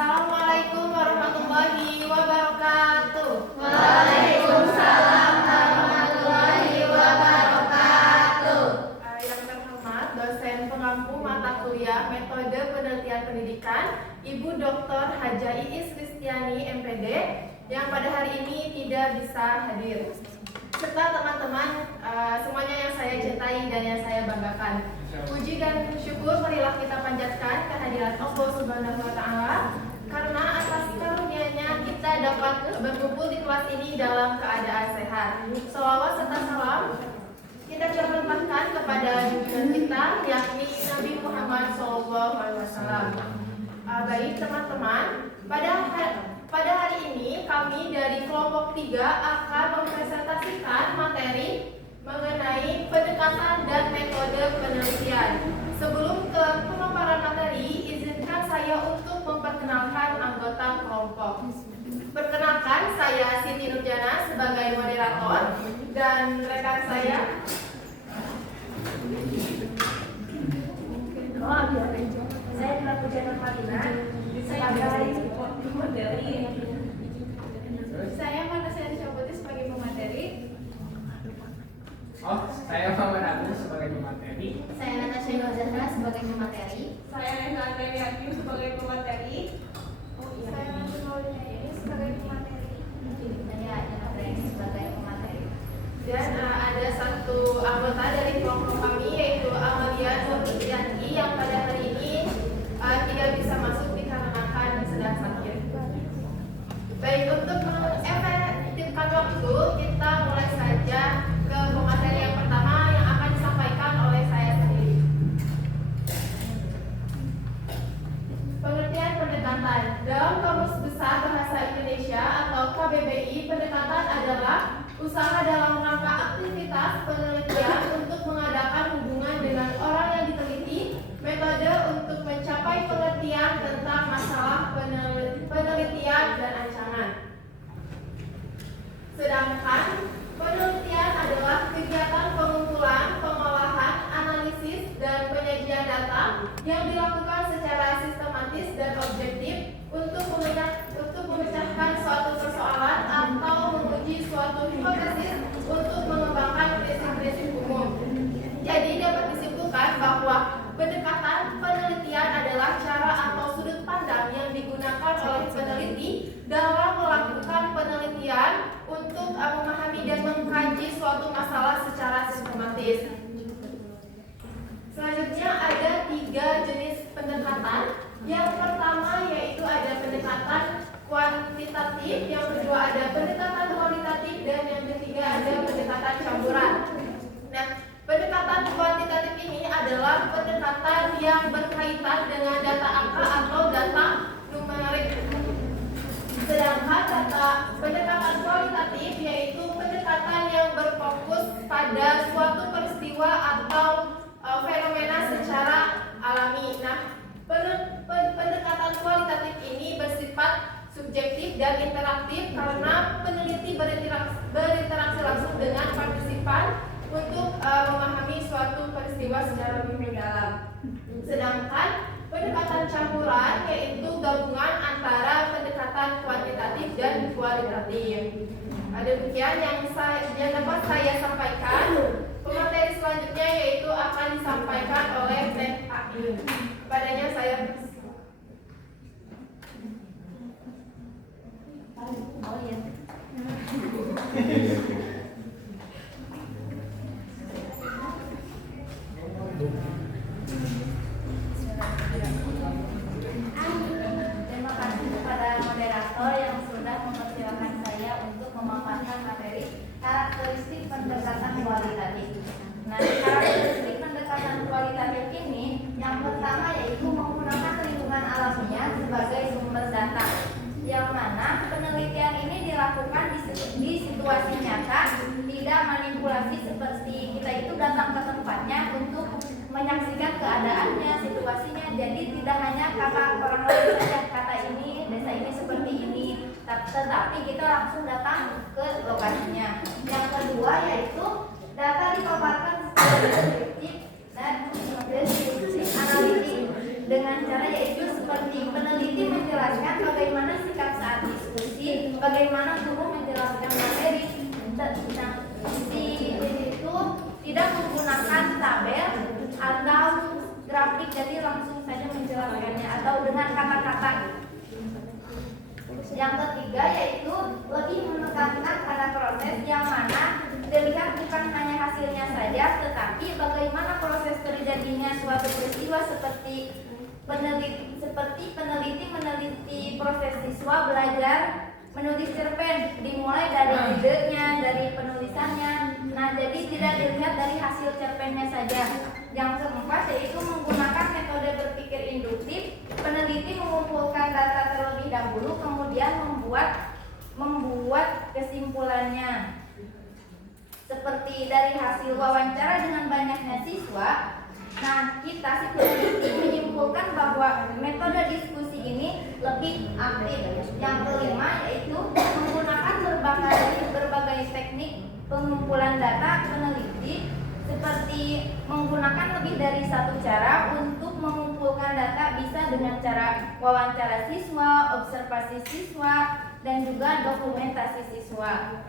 Assalamualaikum warahmatullahi wabarakatuh. Waalaikumsalam warahmatullahi wabarakatuh. Yang terhormat dosen pengampu mata kuliah metode penelitian pendidikan Ibu Dr. Haja Iis Kristiani MPD yang pada hari ini tidak bisa hadir, serta teman-teman semuanya yang saya cintai dan yang saya banggakan. Puji dan syukur marilah kita panjatkan kehadirat Allah Subhanahu wa Ta'ala, karena atas karunia-Nya kita dapat berkumpul di kelas ini dalam keadaan sehat. Shalawat serta salam kita curahkan kepada junjungan kita, yakni Nabi Muhammad SAW. Baik teman-teman, pada hari ini kami dari kelompok 3 akan mempresentasikan materi mengenai pendekatan dan metode penelitian. Sebelum ke pemaparan materi, izinkan saya untuk memperkenalkan anggota kelompok. Perkenalkan, saya Siti Nurjana sebagai moderator dan rekan saya Saya Prapuja Nurmadina sebagai pemateri. Saya Manasya Syaboti sebagai pemateri. Saya Muhammad Agus sebagai pemateri. Saya Natasha Nurjana sebagai pemateri. Saya Nena Andrea Yakin sebagai pemateri. Saya Manasya Maulina ini sebagai pemateri. Saya Andrea sebagai pemateri. Dan ada satu anggota dari kelompok kami, yaitu Amalia Nurjani, yang pada hari ini tidak bisa masuk dikarenakan sedang sakit. Baik, untuk mengefektifkan waktu, kita mulai saja ke pemateri yang pertama yang akan disampaikan oleh saya sendiri. Pengertian pendekatan. Dalam Kamus Besar Bahasa Indonesia atau KBBI, pendekatan adalah usaha dalam rangka aktivitas penelitian untuk mengadakan hubungan dengan orang yang diteliti, metode untuk mencapai pengertian tentang masalah penelitian dan ancaman. Sedangkan penelitian adalah kegiatan pengumpulan, pengolahan, analisis, dan penyajian data yang dilakukan secara sistematis dan objektif untuk memecahkan suatu persoalan atau menguji suatu hipotesis untuk mengembangkan prinsip-prinsip umum. Jadi dapat disimpulkan bahwa pendekatan penelitian adalah cara atau sudut pandang yang digunakan oleh peneliti dalam melakukan penelitian untuk memahami dan mengkaji suatu masalah secara sistematis. Selanjutnya ada 3 jenis pendekatan. Yang pertama yaitu ada pendekatan kuantitatif, yang kedua ada pendekatan kualitatif, dan yang ketiga ada pendekatan campuran. Nah, pendekatan kuantitatif ini adalah pendekatan yang berkaitan dengan data angka atau data numerik. Sedangkan pendekatan kualitatif yaitu pendekatan yang berfokus pada suatu peristiwa atau fenomena secara alami. Nah, pendekatan kualitatif ini bersifat subjektif dan interaktif karena peneliti berinteraksi langsung dengan partisipan untuk memahami suatu peristiwa secara lebih mendalam. Sedangkan pendekatan campuran yaitu gabungan antara pendekatan kuantitatif dan kualitatif. Demikian yang dapat saya sampaikan. Pemateri selanjutnya yaitu akan disampaikan oleh Teh Ain. Padanya saya Terima kasih kepada moderator yang sudah mempersilahkan saya untuk memaparkan materi karakteristik pendekatan kualitatif. Nah, karakteristik pendekatan kualitatif ini yang pertama yaitu menggunakan lingkungan alamiah sebagai sumber data, yang mana penelitian ini dilakukan di situasi nyata, tidak manipulasi seperti kita itu datang ke tempatnya untuk menyaksikan keadaannya, situasinya. Jadi tidak hanya kata orang lain saja, kata ini, desa ini seperti ini, tetapi kita langsung datang ke lokasinya. Yang kedua yaitu data dipaparkan secara deskriptif dan deskriptif analitik. dengan cara yaitu seperti peneliti menjelaskan bagaimana sikap saat diskusi, bagaimana guru menjelaskan materi. Nah, di situ tidak menggunakan tabel atau grafik, jadi langsung saja menjelaskannya atau dengan kata-kata. Yang ketiga yaitu lebih menekankan pada proses yang mana dilihat bukan hanya hasilnya saja, tetapi bagaimana proses terjadinya suatu peristiwa seperti peneliti meneliti proses siswa belajar menulis cerpen, dimulai dari idenya, dari penulisannya. Nah, jadi tidak dilihat dari hasil cerpennya saja. Yang keempat yaitu menggunakan metode berpikir induktif. Peneliti mengumpulkan data terlebih dahulu, kemudian membuat kesimpulannya. Seperti dari hasil wawancara dengan banyaknya siswa, nah kita si peneliti menyimpulkan bahwa metode diskusi ini lebih aktif. Yang kelima yaitu menggunakan berbagai teknik pengumpulan data peneliti, seperti menggunakan lebih dari satu cara untuk mengumpulkan data, bisa dengan cara wawancara siswa, observasi siswa, dan juga dokumentasi siswa.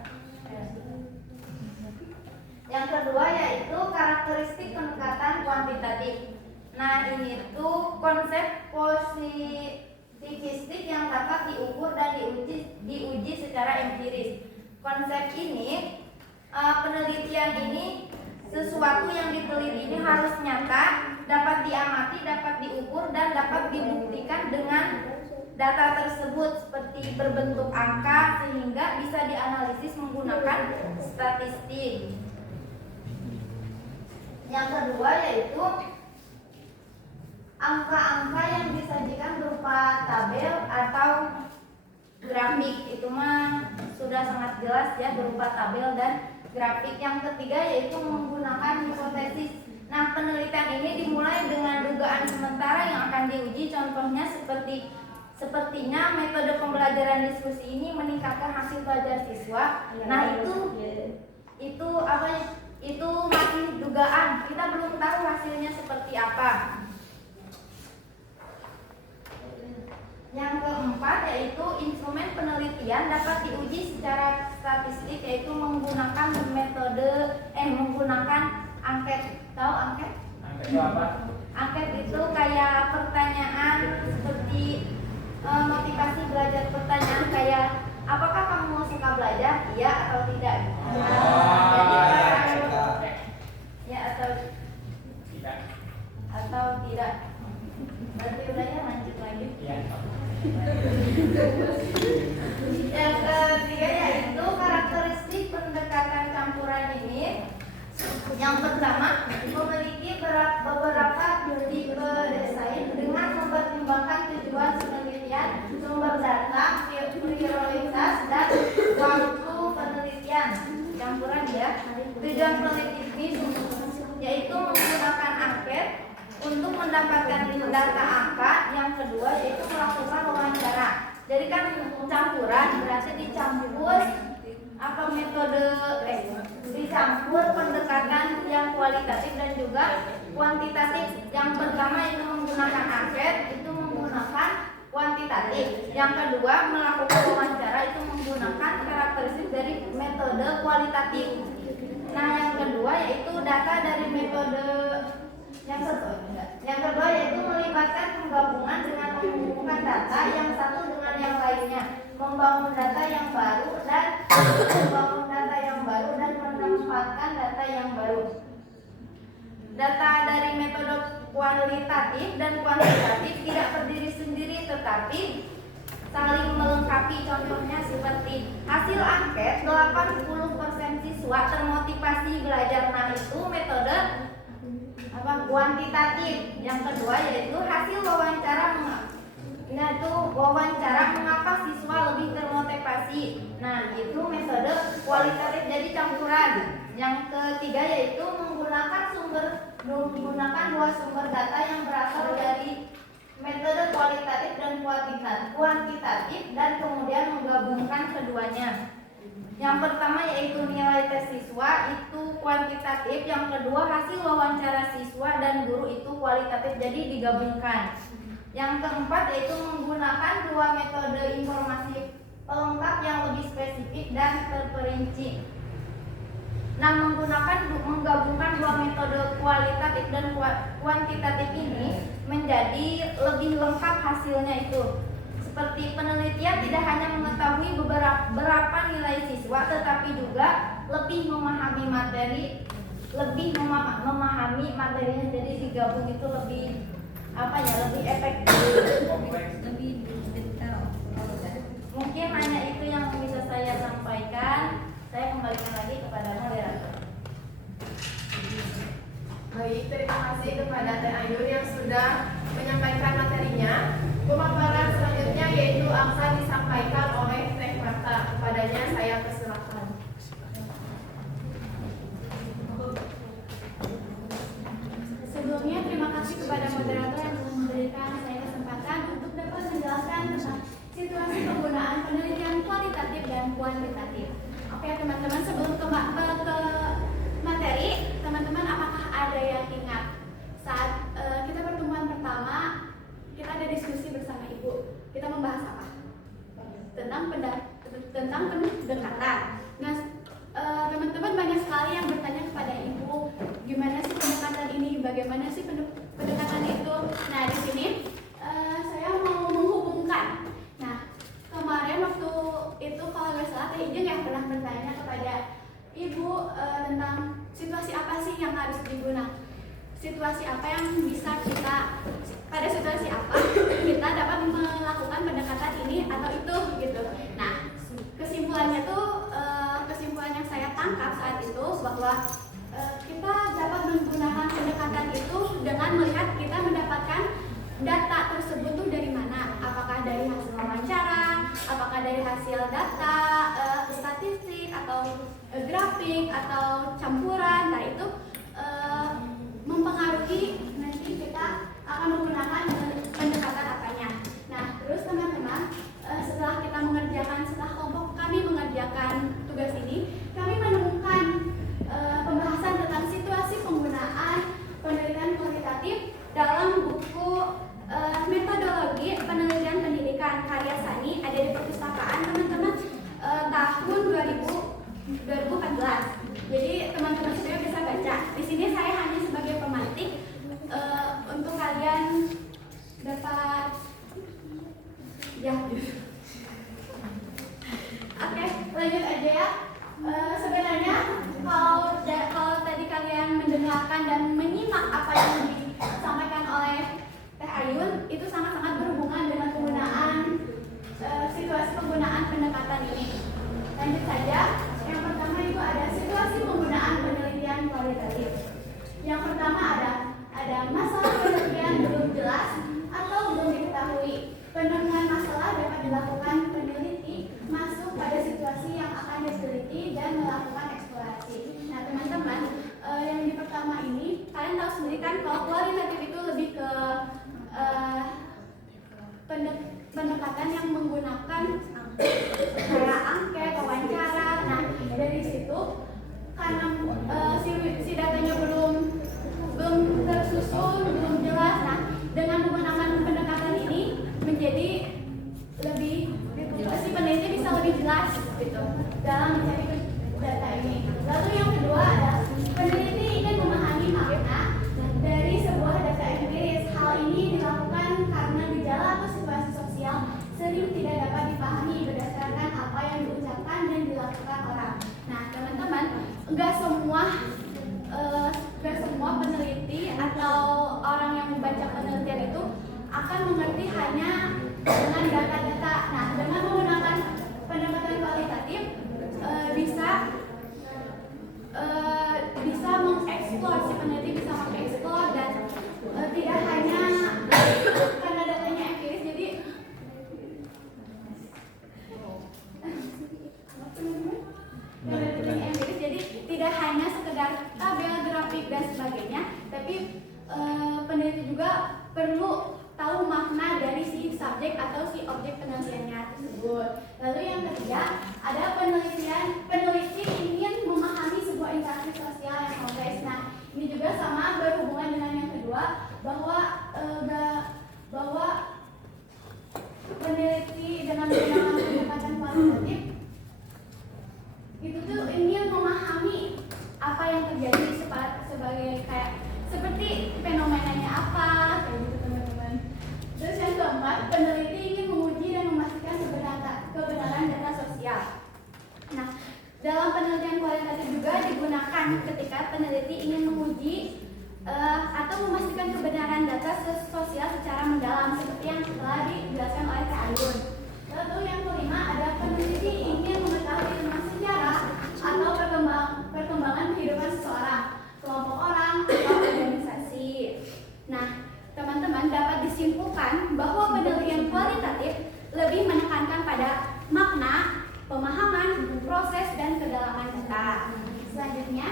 Yang kedua yaitu karakteristik pendekatan kuantitatif. Nah, ini tuh konsep positivistik yang dapat diukur dan diuji secara empiris. Konsep ini, penelitian ini, sesuatu yang diteliti ini harus nyata, dapat diamati, dapat diukur, dan dapat dibuktikan dengan data tersebut seperti berbentuk angka sehingga bisa dianalisis menggunakan statistik. Yang kedua yaitu angka-angka yang disajikan berupa tabel atau grafik. Itu mah sudah sangat jelas ya, berupa tabel dan grafik. Yang ketiga yaitu menggunakan hipotesis. Nah, penelitian ini dimulai dengan dugaan sementara yang akan diuji. Contohnya sepertinya metode pembelajaran diskusi ini meningkatkan hasil belajar siswa. Nah, itu apa ya? Itu masih dugaan, kita belum tahu hasilnya seperti apa. Yang keempat yaitu instrumen penelitian dapat diuji secara statistik, yaitu menggunakan menggunakan angket. Tahu angket? Angket itu apa? Angket itu kayak pertanyaan seperti motivasi belajar, pertanyaan kayak apakah kamu suka belajar? Iya atau tidak? Atau tidak. Berarti udah ya, lanjut lagi. Iya. Yang ketiga yaitu karakteristik pendekatan campuran ini. Yang pertama, memiliki beberapa tipe desain dengan mempertimbangkan tujuan penelitian, sumber data, prioritas, dan waktu penelitian. Campuran ya. Tujuan penelitian yaitu menggunakan angket untuk mendapatkan data angka. Yang kedua yaitu melakukan wawancara. Jadi kan campuran berarti dicampur metode dicampur pendekatan yang kualitatif dan juga kuantitatif. Yang pertama itu menggunakan angket, itu menggunakan kuantitatif. Yang kedua melakukan wawancara, itu menggunakan karakteristik dari metode kualitatif. Nah, yang kedua yaitu data dari metode yang kedua yaitu melibatkan penggabungan dengan mengumpulkan data yang satu dengan yang lainnya, membangun data yang baru dan memanfaatkan data yang baru. Data dari metode kualitatif dan kuantitatif tidak berdiri sendiri tetapi saling melengkapi. Contohnya seperti hasil angket 80% siswa termotivasi belajar. Nah, itu metode kuantitatif. Yang kedua yaitu hasil wawancara. Nah, itu wawancara mengapa siswa lebih termotivasi. Nah, itu metode kualitatif, jadi campuran. Yang ketiga yaitu menggunakan dua sumber data yang berasal dari metode kualitatif dan kuantitatif dan kemudian menggabungkan keduanya. Yang pertama yaitu nilai tes siswa, itu kuantitatif. Yang kedua hasil wawancara siswa dan guru, itu kualitatif, jadi digabungkan. Yang keempat yaitu menggunakan dua metode informasi pelengkap yang lebih spesifik dan terperinci. Nah, menggabungkan dua metode kualitatif dan kuantitatif ini menjadi lebih lengkap hasilnya itu. Seperti penelitian tidak hanya mengetahui berapa nilai siswa, tetapi juga lebih memahami materi, memahami materinya. Jadi digabung itu lebih lebih efektif, lebih detail. Mungkin hanya itu yang bisa saya sampaikan. Saya kembalikan lagi kepada moderator. Baik, terima kasih kepada Teh Ayu yang sudah menyampaikan materinya. Pemaparan selanjutnya yaitu akan disampaikan oleh Teh Marta. Kepadanya saya persilakan. Sebelumnya terima kasih kepada moderator yang telah memberikan saya kesempatan untuk dapat menjelaskan tentang situasi penggunaan penelitian kualitatif dan kuantitatif. Oke teman-teman, sebelum ke materi, teman-teman apakah ada yang ingat saat kita pertemuan pertama kita ada diskusi bersama ibu, kita membahas apa? Tentang pendekatan. Nah, teman-teman banyak sekali yang bertanya kepada ibu, gimana sih pendekatan ini, bagaimana sih pendekatan itu. Nah, di sini saya mau menghubungkan. Nah, kemarin waktu itu kalau nggak salah Teh Ijeng yang pernah bertanya kepada ibu tentang situasi apa sih yang harus digunakan, situasi apa yang bisa kita, pada situasi apa kita dapat melakukan pendekatan ini atau itu gitu. Nah, kesimpulannya tuh kesimpulan yang saya tangkap saat itu bahwa kita dapat menggunakan pendekatan itu dengan melihat kita mendapatkan data tersebut tuh dari mana, apakah dari hasil wawancara, apakah dari hasil data statistik atau grafik atau campuran. Nah, itu mempengaruhi nanti kita akan menggunakan pendekatan apanya. Nah, terus teman-teman, setelah kelompok kami mengerjakan tugas ini, kami menemukan pembahasan tentang situasi penggunaan penelitian kualitatif dalam buku metodologi penelitian pendidikan karya Sani, ada di perpustakaan teman-teman, tahun 2014. Jadi teman-teman sudah bisa baca. Di sini saya hanya sebagai pemantik untuk kalian dapat ya. Oke, lanjut aja ya. Sebenarnya kalau tadi kalian mendengarkan dan menyimak apa yang disampaikan oleh Teh Ayun, itu sangat-sangat berhubungan dengan penggunaan situasi penggunaan pendekatan ini. Lanjut saja. Yang pertama itu ada situasi penggunaan penelitian kualitatif. Yang pertama ada masalah penelitian belum jelas atau belum diketahui. Penemuan masalah dapat dilakukan peneliti masuk pada situasi yang akan diteliti dan melakukan eksplorasi. Nah teman-teman, yang di pertama ini kalian tahu sendiri kan kalau kualitatif itu lebih ke pendekatan yang menggunakan cara angket, wawancara. Nah dari situ karena si datanya belum tersusun, belum jelas. Nah dengan menggunakan pendekatan ini menjadi lebih si peneliti bisa lebih jelas gitu dalam mencari data ini. Lalu yang kedua adalah peneliti ingin memahami makna dari sebuah data empiris. Hal ini dilakukan karena gejala atau situasi sosial sering tidak dapat dipahami berdasarkan apa yang diucapkan dan dilakukan orang. Nah teman-teman, enggak semua peneliti atau orang yang membaca penelitian itu akan mengerti hanya dengan data-data. Nah, dengan menggunakan pendekatan kualitatif bisa mengeksplor, si peneliti bisa mengeksplor dan tidak hanya karena datanya empiris, jadi tidak hanya sekedar tabel, grafik dan sebagainya, tapi peneliti juga perlu tahu makna dari si subjek atau si objek penelitiannya tersebut. Lalu yang ketiga, ada peneliti ingin memahami sebuah interaksi sosial yang kompleks. Nah, ini juga sama berhubungan dengan yang kedua, bahwa menekankan pada makna, pemahaman, proses, dan kedalaman data. Selanjutnya,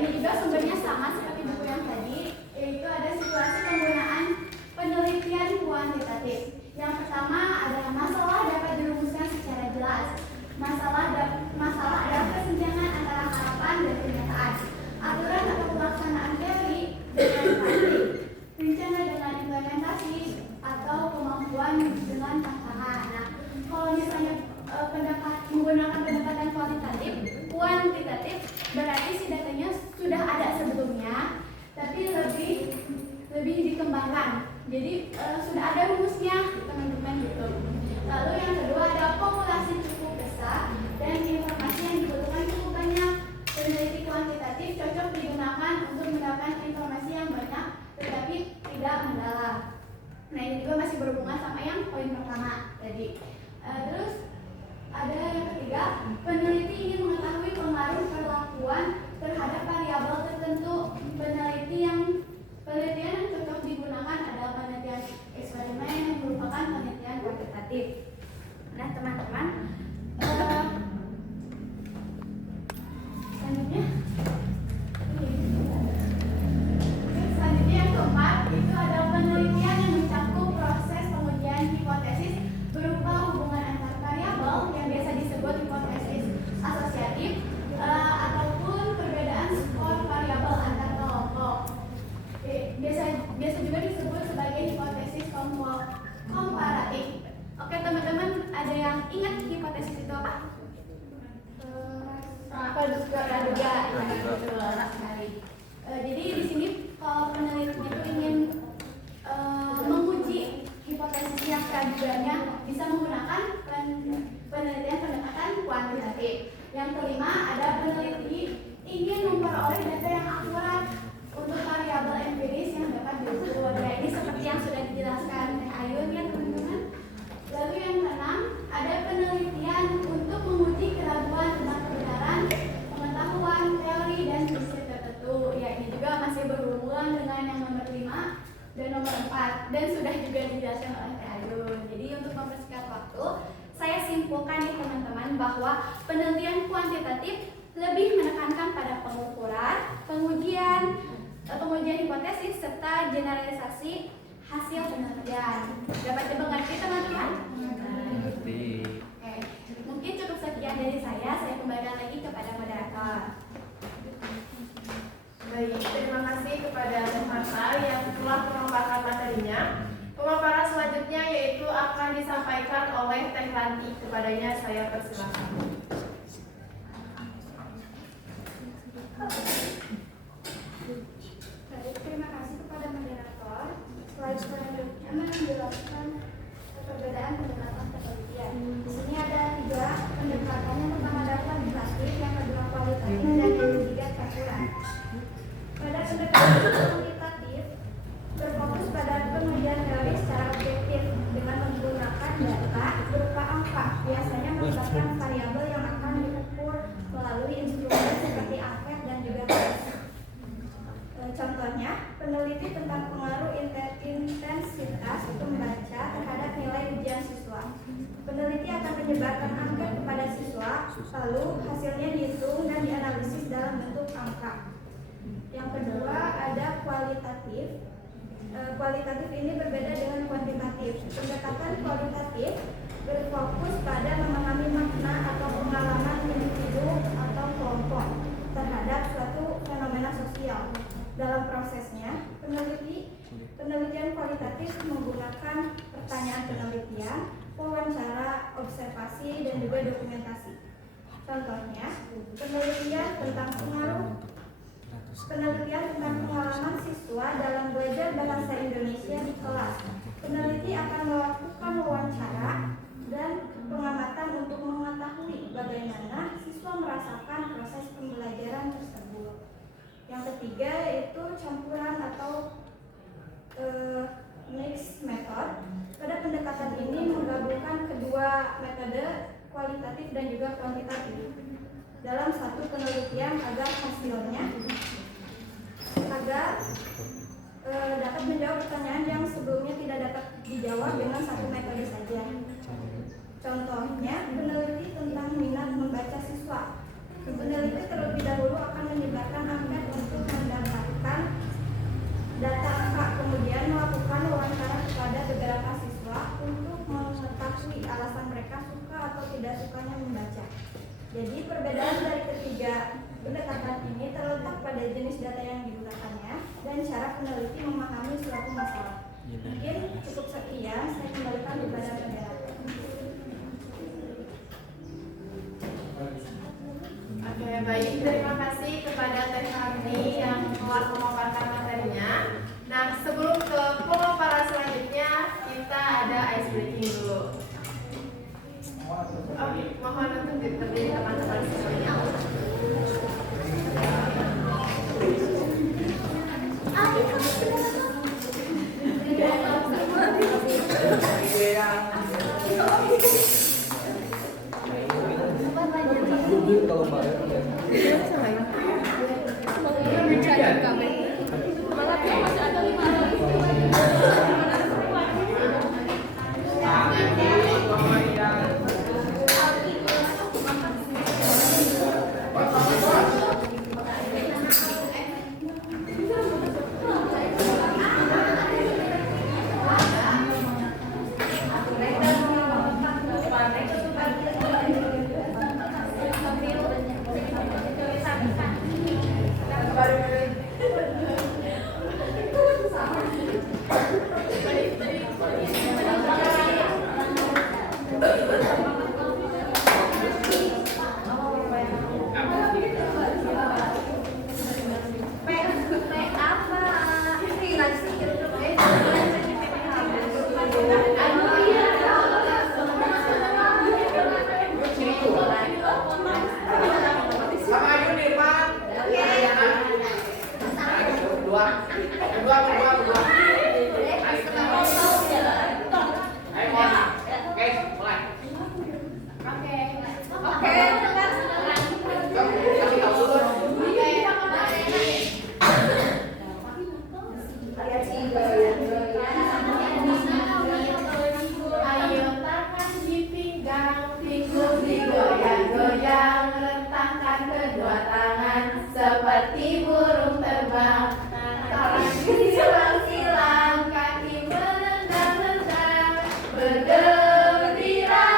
ini juga sumbernya sama seperti buku yang tadi, yaitu ada situasi penggunaan penelitian kuantitatif. Yang pertama adalah masalah dapat dirumuskan secara jelas. Masalah adalah kesenjangan antara harapan dan kenyataan. Aturan atau pelaksanaan teori dengan praktik. Rencana dengan implementasi atau kemampuan dengan tantangan. Nah, kalau misalnya menggunakan pendekatan kuantitatif berarti si datanya sudah ada sebelumnya, tapi lebih dikembangkan. Jadi sudah ada rumusnya, teman-teman gitu. Lalu yang kedua ada populasi cukup besar dan informasi yang dibutuhkan cukup banyak. Peneliti kuantitatif cocok digunakan untuk mendapatkan informasi yang banyak tetapi tidak mendalam. Nah, ini juga masih berhubungan sama yang poin pertama tadi. Terus ada yang ketiga, peneliti ingin mengetahui pengaruh perlakuan terhadap variabel tertentu. Penelitian yang cocok digunakan adalah penelitian eksperimen yang merupakan penelitian kuantitatif. Nah, teman-teman, selanjutnya yang keempat itu adalah penelitian yang mencakup proses pengujian hipotesis berupa hubungan antar variabel yang biasa disebut hipotesis asosiatif ataupun perbedaan skor variabel antar kelompok. Biasa juga disebut sebagai hipotesis komparatif. Oke, teman-teman, ada yang ingat hipotesis itu apa? Praduga. Jadi di sini kalau penelitinya itu ingin menguji hipotesis yang praduganya bisa menggunakan penelitian pendekatan kuantitatif. Yang kelima ada peneliti ingin memperoleh data yang akurat untuk variabel empiris yang dapat diukur. Nah, ini seperti yang sudah dijelaskan Ayun ya, teman-teman. Lalu yang keenam ada penelitian untuk menguji keraguan tentang kebenaran pengetahuan, teori, dan prinsip tertentu. Ya, ini juga masih berhubungan dengan yang nomor 5 dan nomor 4 dan sudah juga dijelaskan oleh Teh Ayun. Jadi untuk mempersingkat waktu, saya simpulkan nih teman-teman bahwa penelitian kuantitatif lebih menekankan pada pengukuran, pengujian hipotesis serta generalisasi hasil penelitian. Dapat dimengerti teman-teman? Mengerti. Oke, mungkin cukup sekian dari saya. Saya kembalikan lagi kepada moderator. Baik, terima kasih kepada peserta yang telah memaparkan materinya. Pemaparan selanjutnya yaitu akan disampaikan oleh Teh Ranti. Kepadanya saya persilakan. Baik, terima kasih kepada moderator. Slide selanjutnya menjelaskan perbedaan pendekatan penelitian. Di sini ada 3 pendekatan. Yang pertama adalah kuantitatif, yang kedua kualitatif, dan yang ketiga campuran. Pada pendekatan kuantitatif berfokus pada pengujian teori secara objektif dengan menggunakan data berupa angka, biasanya melibatkan variabel yang akan diukur melalui instrumen seperti angket dan juga tes. Contohnya, peneliti tentang pengaruh intensitas membaca terhadap nilai ujian siswa. Peneliti akan menyebarkan angket kepada siswa, lalu hasilnya dihitung dan dianalisis dalam bentuk angka. Yang kedua ada kualitatif. Kualitatif ini berbeda dengan kuantitatif. Pendekatan kualitatif berfokus pada memahami makna atau pengalaman individu atau kelompok terhadap suatu fenomena sosial. Dalam prosesnya, penelitian kualitatif menggunakan pertanyaan penelitian, wawancara, observasi, dan juga dokumentasi. Contohnya, penelitian tentang pengalaman siswa dalam belajar bahasa Indonesia di kelas. Peneliti akan melakukan wawancara dan pengamatan untuk mengetahui bagaimana siswa merasakan proses pembelajaran tersebut. Yang ketiga yaitu campuran atau mixed method. Pada pendekatan ini menggabungkan kedua metode kualitatif dan juga kuantitatif dalam satu penelitian agar hasilnya dapat menjawab pertanyaan yang sebelumnya tidak dapat dijawab. dijawab dengan satu metode saja. Contohnya, peneliti tentang minat membaca siswa. Peneliti terlebih dahulu akan menyebarkan angket untuk mendapatkan data angka, kemudian melakukan wawancara kepada beberapa siswa untuk mengetahui alasan mereka suka atau tidak sukanya membaca. Jadi perbedaan dari ketiga pendekatan ini terletak pada jenis data yang digunakannya dan cara peneliti memahami suatu masalah. Mungkin cukup sekian, saya kembalikan kepada moderator. Oke, baik. Terima kasih kepada Teh Harni yang telah memaparkan materinya. Nah, sebelum ke pemaparan selanjutnya, kita ada ice breaking dulu. Mohon untuk berdiri teman-teman semuanya. Seperti burung terbang, tangan silang-silang, kaki menendang-nendang, bergembira,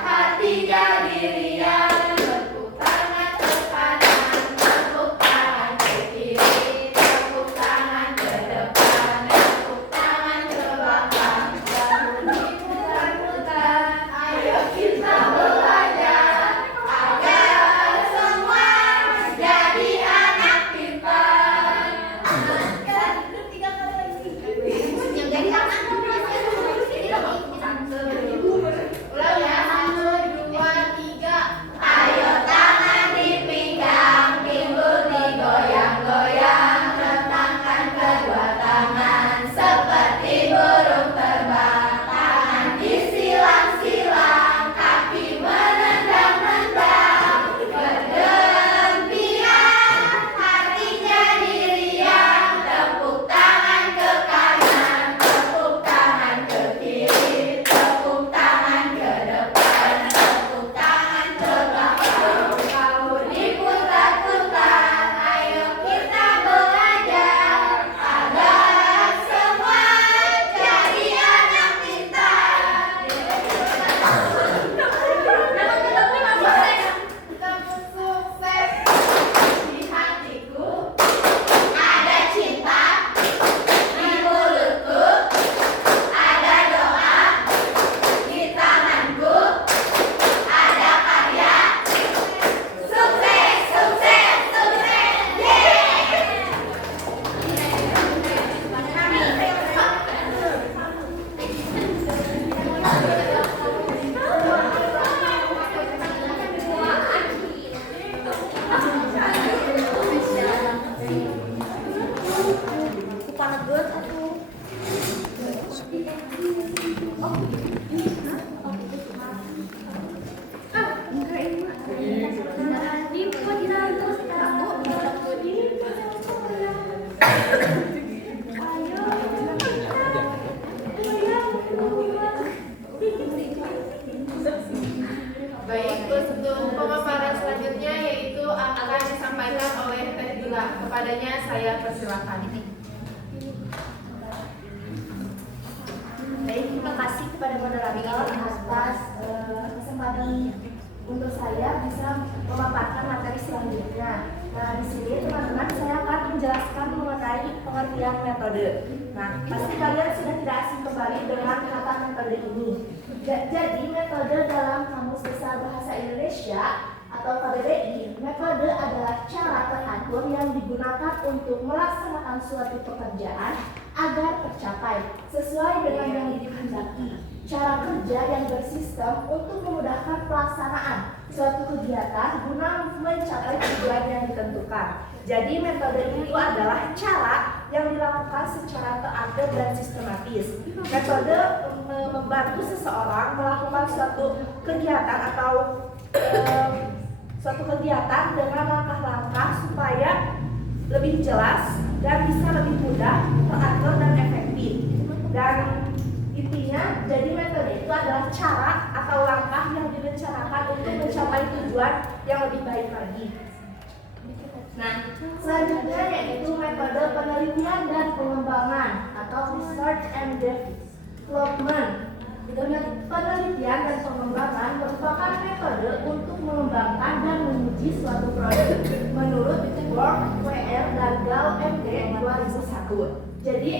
hati jadi riang, tepuk tangan ke kanan, tepuk tangan ke kiri, tepuk tangan ke depan, tepuk saya persilakan. Baik, terima kasih kepada moderator atas kesempatan untuk saya bisa memaparkan materi selanjutnya. Nah, di sini teman-teman saya akan menjelaskan mengenai pengertian metode. Nah, pasti kalian sudah tidak asing kembali dengan kata metode ini. Jadi, metode dalam Kamus Besar Bahasa Indonesia atau KBBI, metode adalah cara teratur yang digunakan untuk melaksanakan suatu pekerjaan agar tercapai sesuai dengan yang dikehendaki. Cara kerja yang bersistem untuk memudahkan pelaksanaan suatu kegiatan guna mencapai tujuan yang ditentukan. Jadi metode itu adalah cara yang dilakukan secara teratur dan sistematis. Metode membantu seseorang melakukan suatu kegiatan atau suatu kegiatan dengan langkah-langkah supaya lebih jelas dan bisa lebih mudah, teratur dan efektif. Dan intinya, jadi metode itu adalah cara atau langkah yang direncanakan untuk mencapai tujuan yang lebih baik lagi. Nah, selanjutnya yaitu metode penelitian dan pengembangan atau research and development. Penelitian dan pengembangan merupakan metode untuk mengembangkan dan menguji suatu produk menurut World WR dan GAL-MD 2001. Jadi,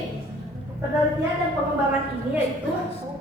penelitian dan pengembangan ini yaitu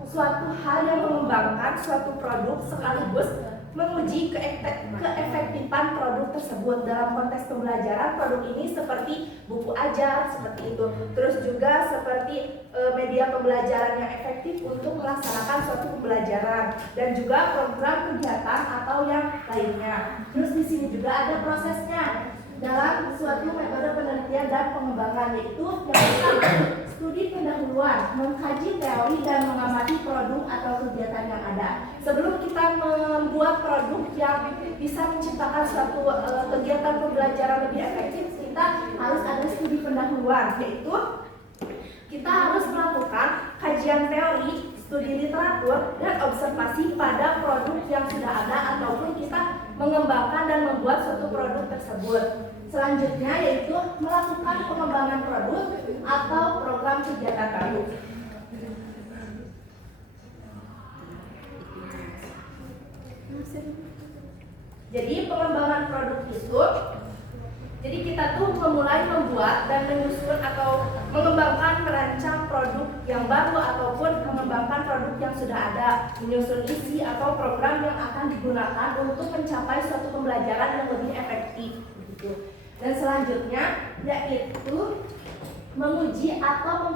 suatu hal yang mengembangkan suatu produk sekaligus menguji keefektifan produk tersebut. Dalam konteks pembelajaran, produk ini seperti buku ajar, seperti itu. Terus juga seperti media pembelajaran yang efektif untuk melaksanakan suatu pembelajaran dan juga program kegiatan atau yang lainnya. Terus di sini juga ada prosesnya dalam suatu metode penelitian dan pengembangan, yaitu yang pertama, studi pendahuluan, mengkaji teori dan mengamati produk atau kegiatan yang ada. Sebelum kita membuat produk yang bisa menciptakan suatu kegiatan pembelajaran lebih efektif, kita harus ada studi pendahuluan, yaitu kita harus melakukan kajian teori, studi literatur, dan observasi pada produk yang sudah ada ataupun kita mengembangkan dan membuat suatu produk tersebut. Selanjutnya yaitu melakukan pengembangan produk atau program kegiatan baru. Jadi pengembangan produk itu, jadi kita tuh memulai membuat dan menyusun atau mengembangkan merancang produk yang baru ataupun mengembangkan produk yang sudah ada, menyusun isi atau program yang akan digunakan untuk mencapai suatu pembelajaran yang lebih efektif. Gitu. Dan selanjutnya yaitu menguji atau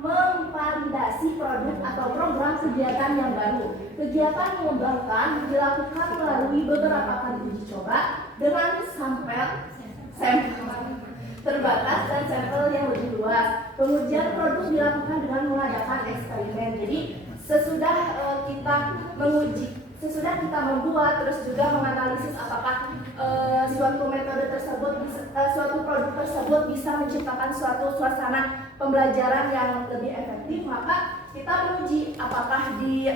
memvalidasi produk atau program kegiatan yang baru. Kegiatan mengembangkan dilakukan melalui beberapa kali uji coba dengan sampel terbatas dan sampel yang lebih luas. Pengujian produk dilakukan dengan mengadakan eksperimen. Jadi sesudah kita membuat, terus juga menganalisis apakah suatu metode tersebut, suatu produk tersebut bisa menciptakan suatu suasana pembelajaran yang lebih efektif, maka kita menguji apakah di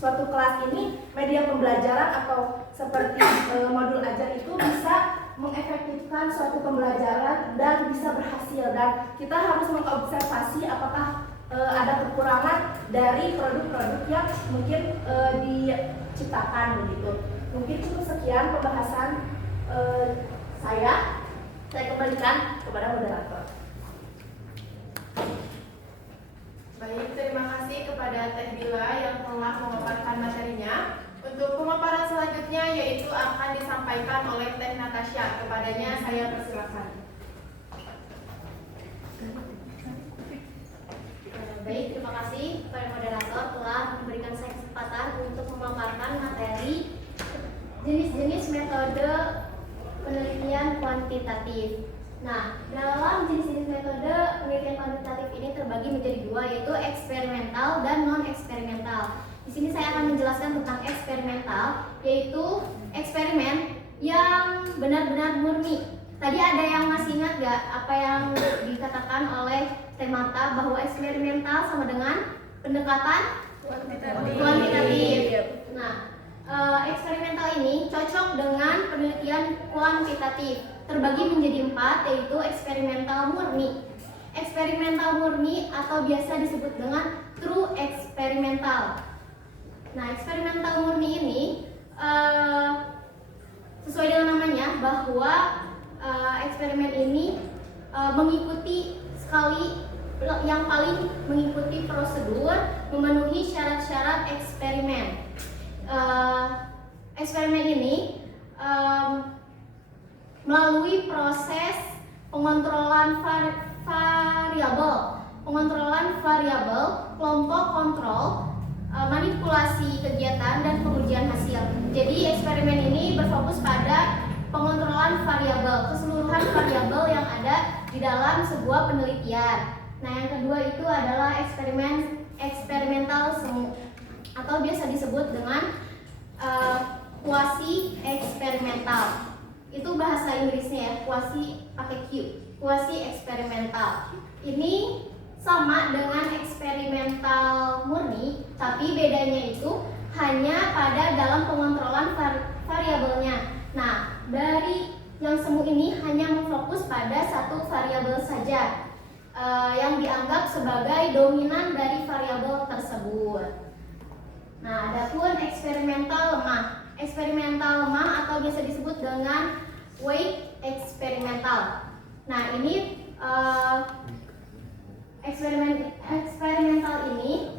suatu kelas ini media pembelajaran atau seperti modul ajar itu bisa mengefektifkan suatu pembelajaran dan bisa berhasil. Dan kita harus mengobservasi apakah ada kekurangan dari produk-produk yang mungkin diciptakan begitu. Mungkin cukup sekian pembahasan saya kembalikan kepada moderator. Baik, terima kasih kepada Teh Bila yang telah memaparkan materinya. Untuk pemaparan selanjutnya yaitu akan disampaikan oleh Teh Natasha. Kepadanya saya persilakan. Baik, terima kasih kepada moderator telah memberikan saya kesempatan untuk memaparkan materi jenis-jenis metode penelitian kuantitatif. Nah, dalam jenis-jenis metode penelitian kuantitatif ini terbagi menjadi dua, yaitu eksperimental dan non-eksperimental. Di sini saya akan menjelaskan tentang eksperimental, yaitu eksperimen yang benar-benar murni. Tadi ada yang masih ingat gak apa yang dikatakan oleh Teh Marta bahwa eksperimental sama dengan pendekatan kuantitatif. Nah, eksperimental ini cocok dengan penelitian kuantitatif. terbagi menjadi 4, yaitu eksperimental murni. Eksperimental murni atau biasa disebut dengan true eksperimental. Nah, eksperimental murni ini sesuai dengan namanya bahwa eksperimen ini mengikuti yang paling mengikuti prosedur, memenuhi syarat-syarat eksperimen. Eksperimen ini melalui proses pengontrolan variabel, kelompok kontrol, manipulasi kegiatan dan pengujian hasil. Jadi eksperimen ini berfokus pada pengontrolan variabel, keseluruhan variabel yang ada di dalam sebuah penelitian. Nah, yang kedua itu adalah eksperimental semu atau biasa disebut dengan quasi eksperimental. Itu bahasa Inggrisnya ya, quasi pakai Q. Quasi eksperimental. Ini sama dengan eksperimental murni, tapi bedanya itu hanya pada dalam pengontrolan variabelnya. Nah, dari yang semu ini hanya memfokus pada satu variabel saja yang dianggap sebagai dominan dari variabel tersebut. Nah, adapun eksperimental lemah. Eksperimental lemah atau biasa disebut dengan weak eksperimental. Nah, ini eksperimental ini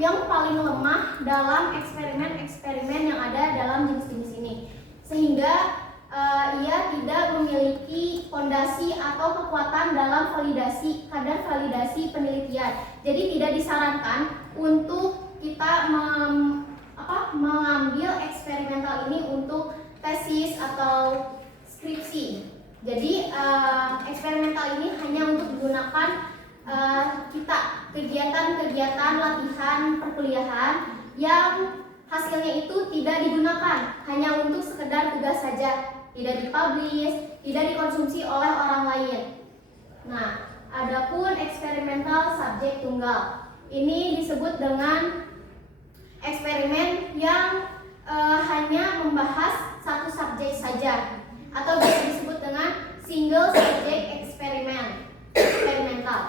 yang paling lemah dalam eksperimen-eksperimen yang ada dalam jenis-jenis ini, sehingga ia tidak memiliki fondasi atau kekuatan dalam kadar validasi penelitian. Jadi tidak disarankan untuk kita mengambil eksperimental ini untuk tesis atau skripsi. Jadi eksperimental ini hanya untuk digunakan kegiatan-kegiatan latihan perkuliahan yang hasilnya itu tidak digunakan, hanya untuk sekedar tugas saja, tidak dipublish, tidak dikonsumsi oleh orang lain. Nah, adapun eksperimental subjek tunggal, ini disebut dengan eksperimen yang hanya membahas satu subjek saja, atau bisa disebut dengan single subject eksperimental.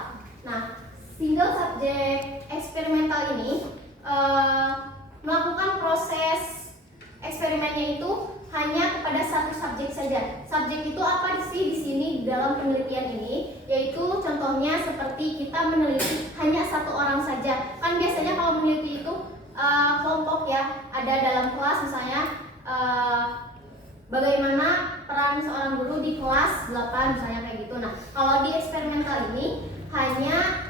Nah, single subject eksperimental ini melakukan proses eksperimennya itu hanya kepada satu subjek saja. Subjek itu apa sih di sini dalam penelitian ini? Yaitu contohnya seperti kita meneliti hanya satu orang saja. Kan biasanya kalau meneliti itu kelompok ya, ada dalam kelas misalnya bagaimana peran seorang guru di kelas 8 misalnya kayak gitu. Nah, kalau di eksperimental ini hanya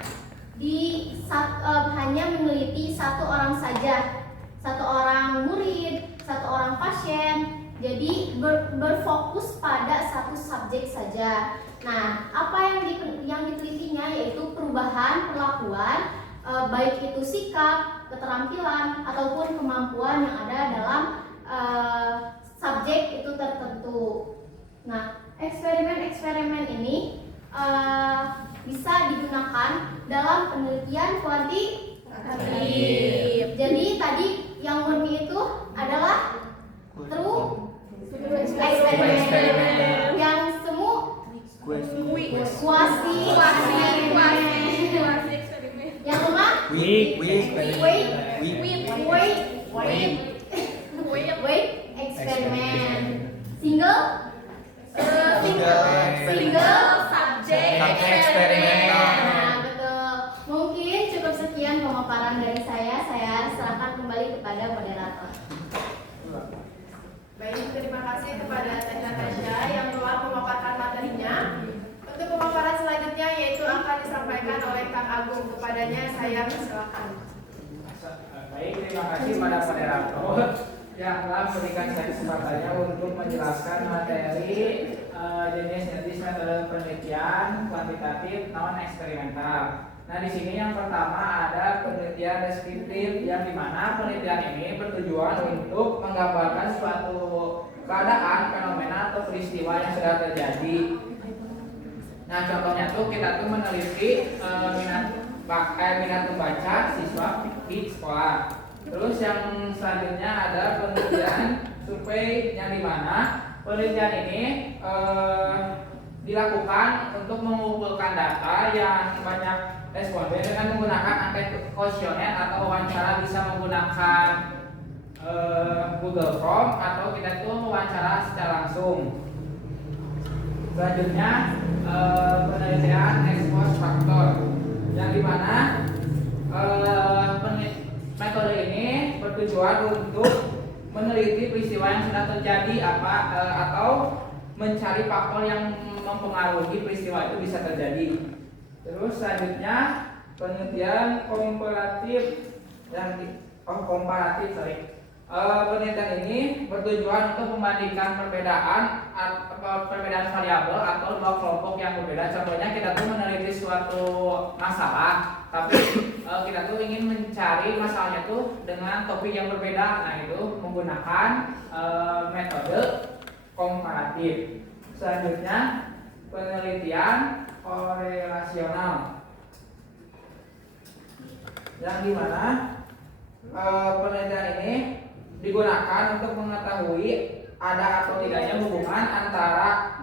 meneliti satu orang saja, satu orang murid, satu orang pasien. Jadi berfokus pada satu subjek saja. Nah, apa yang ditelitinya yaitu perubahan perlakuan, baik itu sikap, keterampilan ataupun kemampuan yang ada dalam subjek itu tertentu. Nah, eksperimen-eksperimen ini bisa digunakan dalam penelitian kuantitatif. Jadi tadi yang murni itu adalah true eksperimen, yang semu quasi eksperimen, yang lemah weak eksperimen, single subject eksperimental. Nah, betul. Mungkin cukup sekian pemaparan dari saya. Saya serahkan kembali kepada moderator. Baik, terima kasih kepada Teh Natasha yang telah memaparkan materinya. Untuk pemaparan selanjutnya yaitu akan disampaikan oleh Kang Agung. Kepadanya saya persilakan. Baik, terima kasih pada moderator yang telah memberikan saya kesempatannya untuk menjelaskan materi jenis-jenis metode penelitian kuantitatif non eksperimental. Nah, di sini yang pertama ada penelitian deskriptif, yang dimana penelitian ini bertujuan untuk menggambarkan suatu keadaan, fenomena atau peristiwa yang sudah terjadi. Nah, contohnya tuh kita tuh meneliti minat membaca siswa di sekolah. Terus yang selanjutnya ada penelitian survei, yang dimana penelitian ini dilakukan untuk mengumpulkan data yang banyak responden dengan menggunakan angket kuesioner atau wawancara, bisa menggunakan Google Form atau kita itu wawancara secara langsung. Selanjutnya penelitian ex post factor, yang dimana metode ini bertujuan untuk meneliti peristiwa yang sudah terjadi atau mencari faktor yang mempengaruhi peristiwa itu bisa terjadi. Terus selanjutnya penelitian komparatif penelitian ini bertujuan untuk membandingkan perbedaan variabel atau dua kelompok yang berbeda. Contohnya kita tuh meneliti suatu masalah, tapi kita tuh ingin mencari masalahnya tuh dengan topik yang berbeda. Nah, itu menggunakan metode komparatif. Selanjutnya penelitian korelasional, yang dimana penelitian ini digunakan untuk mengetahui ada atau tidaknya hubungan antara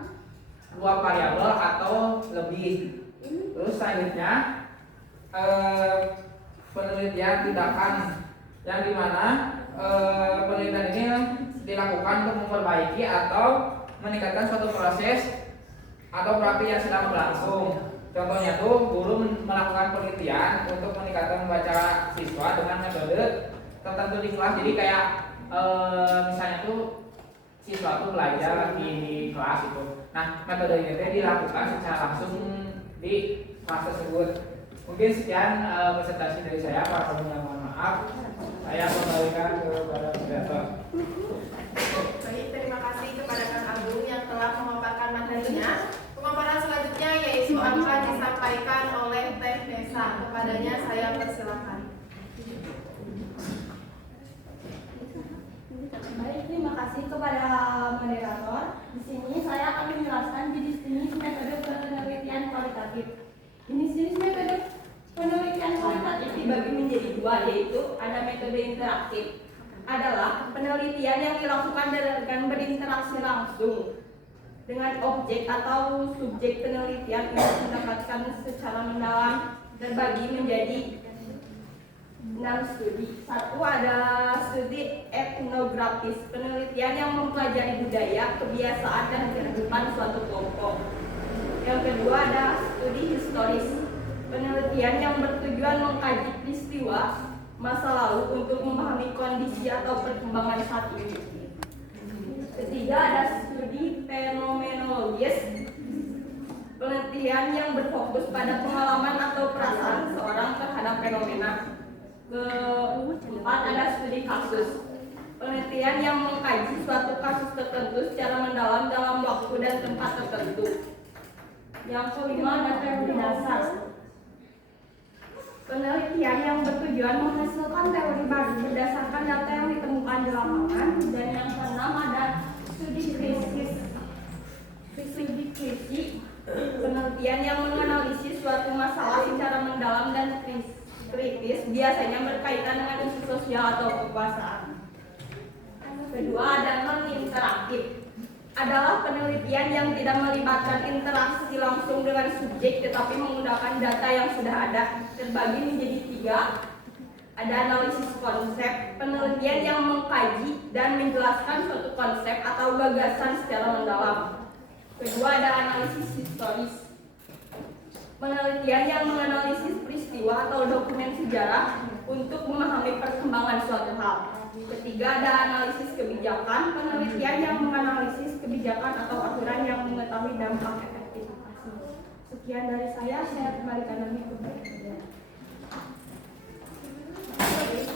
dua variabel atau lebih. Terus selanjutnya penelitian tindakan, yang dimana penelitian ini dilakukan untuk memperbaiki atau meningkatkan suatu proses atau praktik yang sedang berlangsung. Contohnya tuh guru melakukan penelitian untuk meningkatkan membaca siswa dengan metode tertentu di kelas. Jadi kayak misalnya tuh siswa tuh belajar di kelas itu. Nah, metode ini dilakukan secara langsung di kelas tersebut. Mungkin sekian presentasi dari saya. Para pendengar, mohon maaf. Saya kembalikan kepada moderator. Baik, terima kasih kepada Kang Agung yang telah memaparkan materinya. Pemaparan selanjutnya yaitu akan disampaikan oleh Teh Nesa. Kepadanya saya persilakan. Baik, terima kasih kepada moderator. Di sini saya akan menjelaskan jenis-jenis metode penelitian kualitatif. Jenis-jenis metode penelitian kualitatif dibagi menjadi dua, yaitu ada metode interaktif. Adalah penelitian yang dilakukan dengan berinteraksi langsung dengan objek atau subjek penelitian untuk mendapatkan secara mendalam, terbagi menjadi 6 studi. Satu ada studi etnografis, penelitian yang mempelajari budaya, kebiasaan, dan kehidupan suatu kelompok. Yang kedua ada studi historis, penelitian yang bertujuan mengkaji peristiwa masa lalu untuk memahami kondisi atau perkembangan saat ini. Ketiga ada studi fenomenologis, penelitian yang berfokus pada pengalaman atau perasaan seorang terhadap fenomena. Keempat ada studi kasus, penelitian yang mengkaji suatu kasus tertentu secara mendalam dalam waktu dan tempat tertentu. Yang kelima ada teori dasar, penelitian yang bertujuan menghasilkan teori baru berdasarkan data yang ditemukan di lapangan. Dan yang keenam ada studi krisis, penelitian yang menganalisis suatu masalah secara mendalam dan kritis, biasanya berkaitan dengan isu sosial atau kekuasaan. Kedua ada non-interaktif, adalah penelitian yang tidak melibatkan interaksi langsung dengan subjek tetapi menggunakan data yang sudah ada, terbagi menjadi 3. Ada analisis konsep, penelitian yang mengkaji dan menjelaskan suatu konsep atau gagasan secara mendalam. Kedua ada analisis historis, penelitian yang menganalisis peristiwa atau dokumen sejarah untuk memahami perkembangan suatu hal. Ketiga ada analisis kebijakan, penelitian yang menganalisis kebijakan atau aturan yang mengetahui dampak efektivitas. Sekian dari saya kembalikan lagi ke Mbak.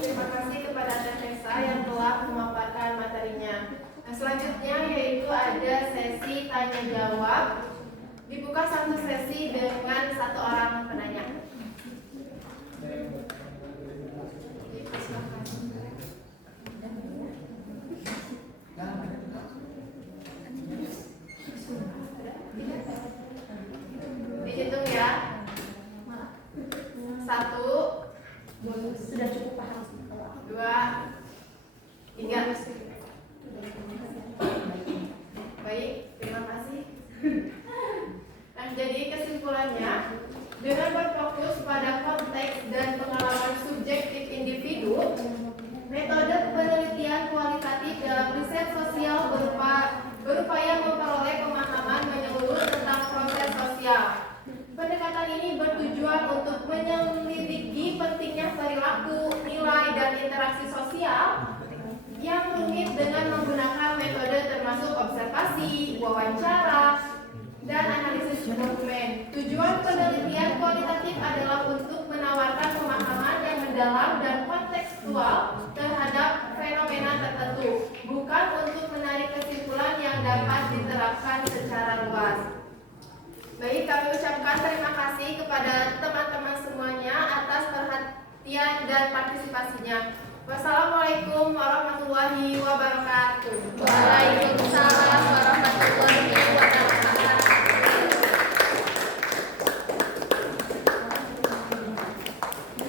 Terima kasih kepada Teh Nesa yang telah memaparkan materinya. Nah, selanjutnya yaitu ada sesi tanya jawab. Dibuka satu sesi dengan 1 orang penanya. Dihitung ya. 1, Sudah cukup paham. 2, 3. berfokus pada konteks dan pengalaman subjektif individu. Metode penelitian kualitatif dalam riset sosial berupaya memperoleh pemahaman menyeluruh tentang proses sosial. Pendekatan ini bertujuan untuk menyelidiki pentingnya perilaku, nilai, dan interaksi sosial yang rumit dengan menggunakan metode termasuk observasi, wawancara, dan analisis dokumen. Tujuan penelitian kualitatif adalah untuk menawarkan pemahaman yang mendalam dan kontekstual terhadap fenomena tertentu, bukan untuk menarik kesimpulan yang dapat diterapkan secara luas. Baik, kami ucapkan terima kasih kepada teman-teman semuanya atas perhatian dan partisipasinya. Wassalamualaikum warahmatullahi wabarakatuh. Waalaikumsalam warahmatullahi wabarakatuh.